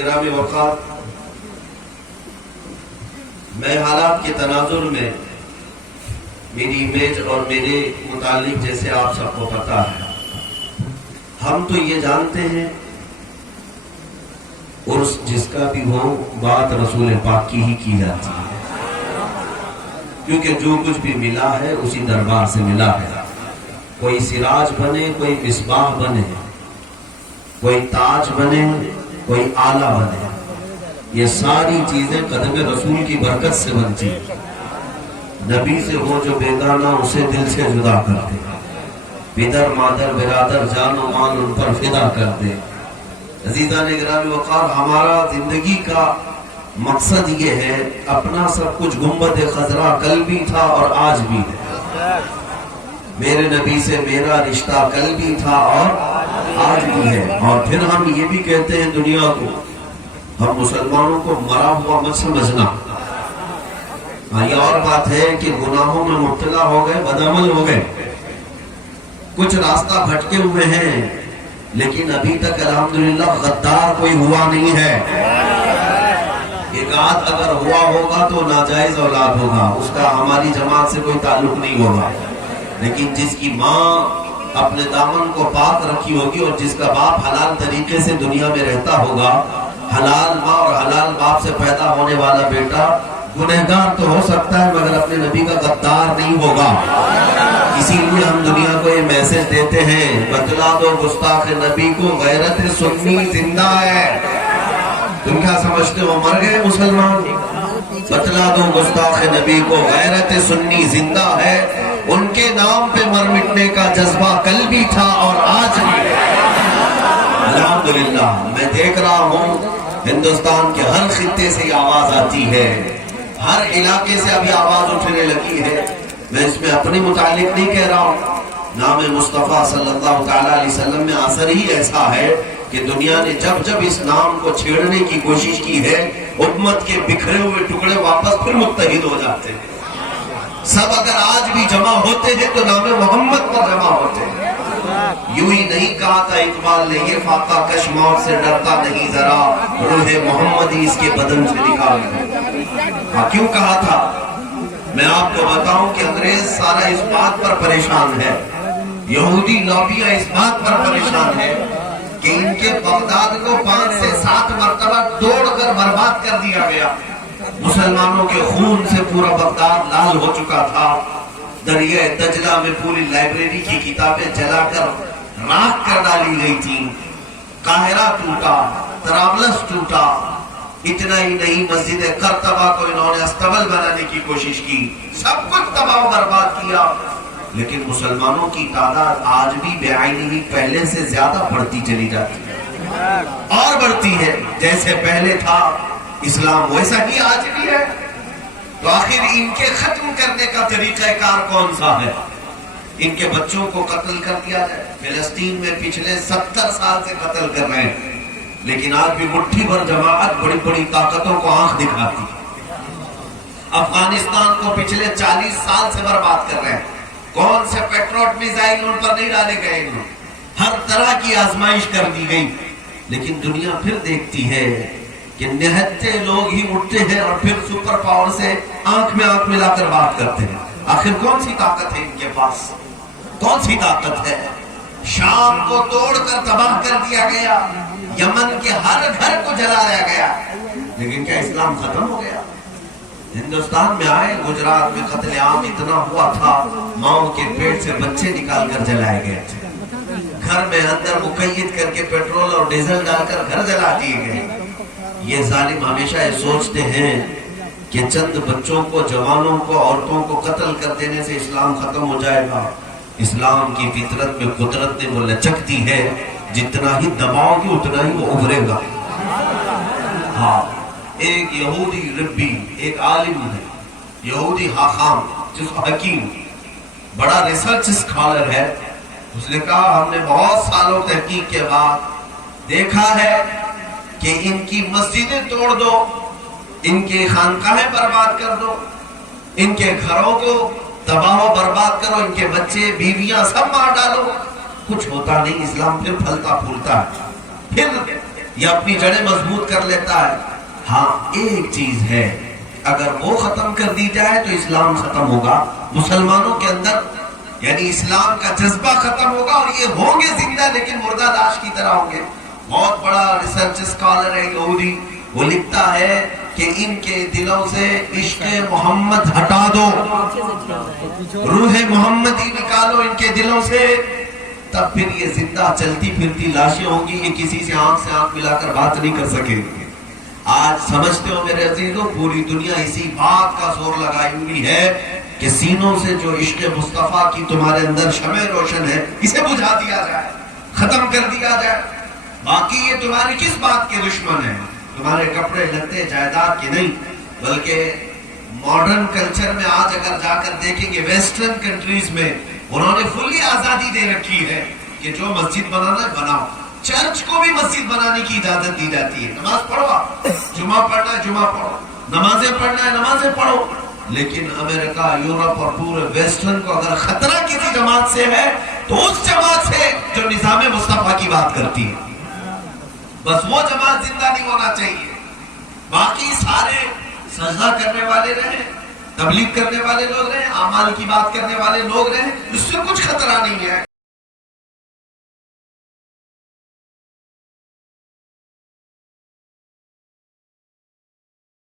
گرامی وقار، میں حالات کے تناظر میں میری امیج اور میرے متعلق جیسے آپ سب کو پتا ہے، ہم تو یہ جانتے ہیں عرس جس کا بھی ہو بات رسول پاک کی ہی کی جاتی ہے، کیونکہ جو کچھ بھی ملا ہے اسی دربار سے ملا ہے۔ کوئی سراج بنے، کوئی مصباح بنے، کوئی تاج بنے، کوئی آلہ بنے، یہ ساری چیزیں قدم رسول کی برکت سے بنتی ہیں۔ نبی سے ہو جو بیگانہ اسے دل سے جدا کر دے، پدر مادر برادر جان و مال ان پر فدا کر دے۔ عزیزان گرامی وقار، ہمارا زندگی کا مقصد یہ ہے، اپنا سب کچھ گنبد خضرا کل بھی تھا اور آج بھی ہے، میرے نبی سے میرا رشتہ کل بھی تھا اور آج بھی ہے۔ اور پھر ہم یہ بھی کہتے ہیں دنیا کو، ہم مسلمانوں کو مرا ہوا مت سمجھنا۔ یہ اور بات ہے کہ گناہوں میں مبتلا ہو گئے، بدعمل ہو گئے، کچھ راستہ بھٹکے ہوئے ہیں، لیکن ابھی تک الحمدللہ غدار کوئی ہوا نہیں ہے۔ ایک آدھ اگر ہوا ہوگا تو ناجائز اولاد ہوگا، اس کا ہماری جماعت سے کوئی تعلق نہیں ہوگا، لیکن جس کی ماں اپنے دامن کو پاک رکھی ہوگی اور جس کا باپ حلال طریقے سے دنیا میں رہتا ہوگا، حلال ماں اور حلال باپ سے پیدا ہونے والا بیٹا گنہگار تو ہو سکتا ہے مگر اپنے نبی کا غدار نہیں ہوگا۔ اسی لیے ہم دنیا کو یہ میسج دیتے ہیں، بتلا دو گستاخ نبی کو غیرت سنی زندہ ہے۔ تم کیا سمجھتے ہو مر گئے مسلمان؟ بتلا دو گستاخ نبی کو غیرت سنی زندہ ہے، ان کے نام پہ مر مٹنے کا جذبہ کل بھی تھا اور آج بھی ہے۔ الحمدللہ میں دیکھ رہا ہوں ہندوستان کے ہر خطے سے یہ آواز آتی ہے، ہر علاقے سے ابھی آواز اٹھنے لگی ہے۔ میں اس میں اپنے متعلق نہیں کہہ رہا ہوں، نام مصطفیٰ صلی اللہ تعالیٰ علیہ وسلم میں اثر ہی ایسا ہے کہ دنیا نے جب جب اس نام کو چھیڑنے کی کوشش کی ہے، امت کے بکھرے ہوئے ٹکڑے واپس پھر متحد ہو جاتے ہیں۔ سب اگر آج بھی جمع ہوتے ہیں تو نام محمد پر جمع ہوتے ہیں۔ یوں ہی نہیں کہا تھا اقبال نے، یہ فاقہ کش موت سے ڈرتا نہیں ذرا، روح محمدی اس کے بدن سے نکال گئے۔ کیوں کہا تھا؟ میں آپ کو بتاؤں کہ انگریز سارا اس بات پر پریشان ہے، یہودی لابیاں اس بات پر پریشان ہے کہ ان کے بغداد کو 5 سے 7 مرتبہ توڑ کر برباد کر دیا گیا۔ مسلمانوں کے خون سے پورا بغداد لال ہو چکا تھا، دریائے دجلہ میں پوری لائبریری کی کتابیں جلا کر راکھ کر ڈالی گئی تھیں، قاہرہ ٹوٹا، طرابلس ٹوٹا، اتنا ہی نہیں مسجد قرطبہ کو انہوں نے استبل بنانے کی کوشش کی، سب کچھ تباہ و برباد کیا، لیکن مسلمانوں کی تعداد آج بھی بے عینی ہی پہلے سے زیادہ بڑھتی چلی جاتی ہے اور بڑھتی ہے۔ جیسے پہلے تھا اسلام ویسا ہی آج بھی ہے، تو آخر ان کے ختم کرنے کا طریقہ کار کون سا ہے؟ ان کے بچوں کو قتل کر دیا جائے۔ فلسطین میں پچھلے 70 سال سے قتل کر رہے ہیں، لیکن آج بھی مٹھی بھر جماعت بڑی بڑی طاقتوں کو آنکھ دکھاتی ہے۔ افغانستان کو پچھلے 40 سال سے برباد کر رہے ہیں، کون سے پیٹروٹ میزائل ان پر نہیں ڈالے گئے، ہر طرح کی آزمائش کر دی گئی، لیکن دنیا پھر دیکھتی ہے کہ نہتے لوگ ہی اٹھتے ہیں اور پھر سپر پاور سے آنکھ میں آنکھ ملا کر بات کرتے ہیں۔ آخر کون سی طاقت ہے ان کے پاس؟ کون سی طاقت ہے؟ شام کو توڑ کر تباہ کر دیا گیا، یمن کے ہر گھر کو جلایا گیا، لیکن کیا اسلام ختم ہو گیا؟ ہندوستان میں آئے، گجرات میں قتل عام اتنا ہوا تھا، ماؤں کے پیٹ سے بچے نکال کر جلائے گئے تھے، گھر میں اندر مقید کر کے پیٹرول اور ڈیزل ڈال کر گھر جلا دیے گئے۔ یہ ظالم ہمیشہ یہ سوچتے ہیں کہ چند بچوں کو، جوانوں کو، عورتوں کو قتل کر دینے سے اسلام ختم ہو جائے گا۔ اسلام کی فطرت میں قدرت نے وہ لچک دی ہے، جتنا ہی دباؤ گی اتنا ہی وہ ابھرے گا۔ ہاں، ایک یہودی ربی، ایک عالم ہے، یہودی حاخام، جس حکیم، بڑا ریسرچ اسکالر ہے، اس نے کہا ہم نے بہت سالوں تحقیق کے بعد دیکھا ہے کہ ان کی مسجدیں توڑ دو، ان کے خانقاہیں برباد کر دو، ان کے گھروں کو تباہ و برباد کرو، ان کے بچے بیویاں سب مار ڈالو، کچھ ہوتا نہیں، اسلام پھر پھلتا پھولتا ہے، پھر یہ اپنی جڑیں مضبوط کر لیتا ہے. ہاں ایک چیز ہے، اگر وہ ختم کر دی جائے تو اسلام ختم ہوگا مسلمانوں کے اندر، یعنی اسلام کا جذبہ ختم ہوگا، اور یہ ہوں گے زندہ لیکن مردہ لاش کی طرح ہوں گے. بہت بڑا ریسرچ اسکالر ہے یہودی، وہ لکھتا ہے کہ ان کے دلوں سے عشق محمد ہٹا دو، روح محمدی نکالو ان کے دلوں سے، تب پھر یہ زندہ چلتی پھرتی لاشیں ہوں گی، یہ کسی سے آنکھ ملا کر بات نہیں کر سکے گی. آج سمجھتے ہو میرے عزیزوں، پوری دنیا اسی بات کا زور لگائی ہوئی ہے کہ سینوں سے جو عشق مصطفیٰ کی تمہارے اندر شمع روشن ہے اسے بجھا دیا جائے، ختم کر دیا جائے. باقی یہ تمہاری کس بات کے دشمن ہیں؟ تمہارے کپڑے لتے جائیداد کے نہیں، بلکہ ماڈرن کلچر میں آج اگر جا کر دیکھیں گے ویسٹرن کنٹریز میں انہوں نے فلی آزادی دے رکھی ہے کہ جو مسجد بنانا ہے بناؤ. چرچ کو بھی مسجد بنانے کی اجازت دی جاتی ہے، نماز پڑھو، جمعہ پڑھنا ہے جمعہ پڑھو، نمازیں پڑھنا ہے نمازیں پڑھو. لیکن امریکہ، یورپ اور پورے ویسٹرن کو اگر خطرہ کسی جماعت سے ہے تو اس جماعت سے جو نظام مصطفیٰ کی بات کرتی ہے، بس وہ جماعت زندہ نہیں ہونا چاہیے. باقی سارے سجدہ کرنے والے رہیں، تبلیغ کرنے والے لوگ رہیں، اعمال کی بات کرنے والے لوگ رہیں، اس سے کچھ خطرہ نہیں ہے.